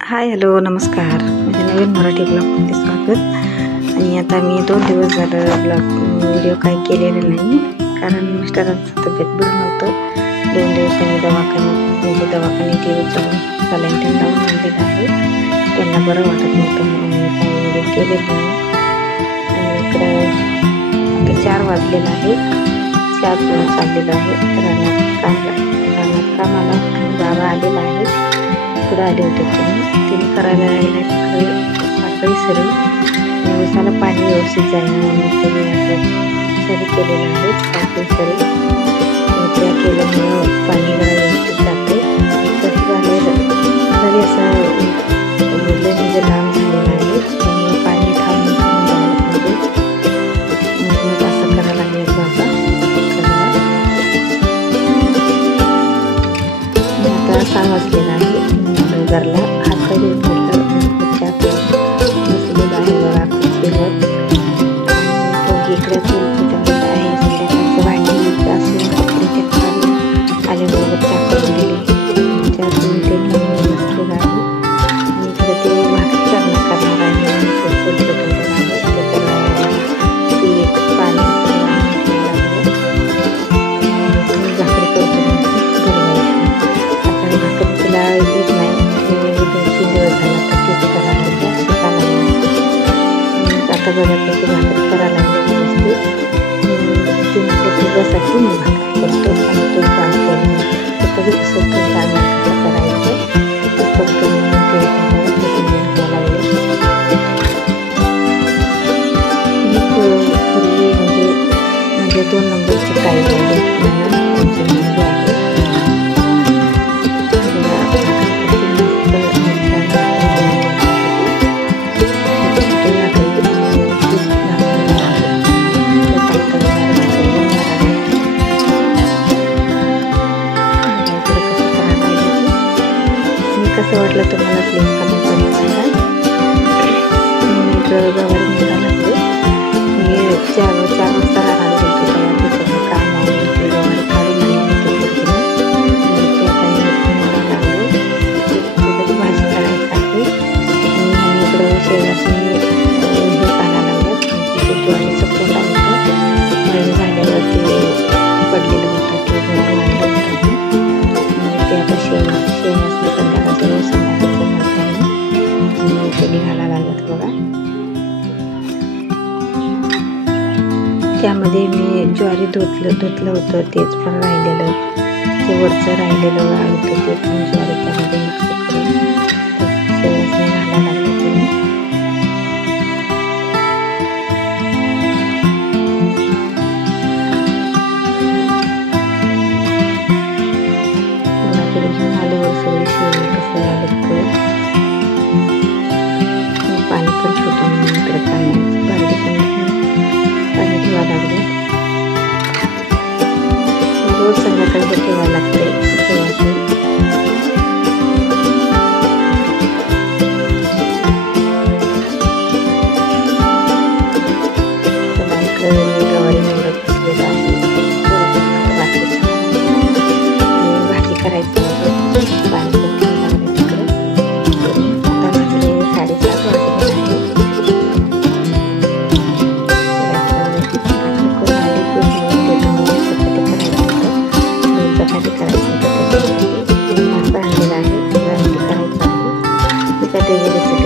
Hi hello नमस्कार, माझ्या नवीन मराठी ब्लॉगमध्ये स्वागत. आणि आता मी 2 दिवस झालं व्हिडिओ काही केलेले नाही, कारण मिस्टरांचं तब्येत बरं नव्हतं. 2 दिवसांनी दवाखान्यात येऊन जाऊन सलाईन त्यांना लावून आणलेलं आहे. त्यांना बरं वाटत नव्हतं म्हणून मी काही व्हिडिओ केलेले नाही. आणि इकडं 4 वाजलेलं आहे, 4 पिऊन चाललेलं आहे रानात कामाला. आणि बाबा आलेला आहे, पुढं आले होते तिने करायला लागले पाकळी सरी. ऊसाला पाणी व्यवस्थित जाईल म्हणून त्यांनी असं सरी केलेलं आहे, पाकळी सरी. त्या केल्यामुळं पाणी जरा व्यवस्थित जाते. तसं झालं तरी असं उरलं म्हणजे लांब झालेलं आहे, त्यामुळे पाणी थांबून जायला पाहिजे. मग असं करायला लागले बाबा. आता 6 वाजलेला आहे. घरला हात पाय धुवून घेतलं, चहा पिऊन बसलेलं आहे बघा खुर्चीवर. आणि इकडे त्यामध्ये आहे संध्याकाळचं भांडी असून कपडे ते काढून आल्याबरोबर चहा करून दिली. चहा पिऊन ते घेऊन बसलेलं आहे. आणि इकडे ते भाकरी करणार आहे. पीठ पाणी भाकरी करतो आता भाकरी तिला येत नाही. 2-3 दिवस झाला तर तेच करायला लागले, शिकायला लागले. आता बऱ्यापैकी भाकरी करायला लागले व्यवस्थित. ती म्हटलं तुझ्यासाठी मी भाकरी करतो आणि तू सांगते तर कधी कसं तू सांग कसं करायचं ते करतो म्हणून ते घ्यायला लागले. पूर्वी म्हणजे 2 नंबरची ताई आहे, त्यांची मुलगी आहे. कसं वाटलं तुम्हाला प्लीज कमेंट करून सांगा. मी गवारी निघायला लागले. मी 4 वाजता राहणार होतो तयार तिकडनं काम आवडलं ते गवारी काढून आणली ते आता निघायला लागले. त्याची भाजी करायची आहे. आणि इकडं शेजारची हे पाहायला लागल्यात. ते ज्वारीचं पोळा होतं, मळणी झाल्यावरती पडलेलं होतं, ते घेऊन आणलं होतं. ते आता शेणाचं संध्याकाळचं संध्याकाळचं नंतर ते निघायला लागत बघा. त्यामध्ये मी ज्वारी धुतलं होतं, तेच पण राहिलेलं, ते वरचं राहिलेलं वाळ होतं, ते पण ज्वारी त्यामध्ये मिक्स करून शेणाचं घालायला लागलं. सगळी शेणी कसं आलं पाणी पण ठेवतो म्हणून इकडे पाण्याचं बालदी पण पाणी ठेवायला लागले. रोज संध्याकाळी हे ठेवायला लागते ठेवायचं. गवारी निवडत बसलेलं आहे. भाजी करायची पाणी पण ठेवायला लागले तिकडं. आता वाजले 7:30 वाजले आहे. करून आले की चपाती करायची होतं, त्याच्यासाठी 3 वाजता आणलेलं आहे. करायचं आहे. मी काय त्याची रेसिपी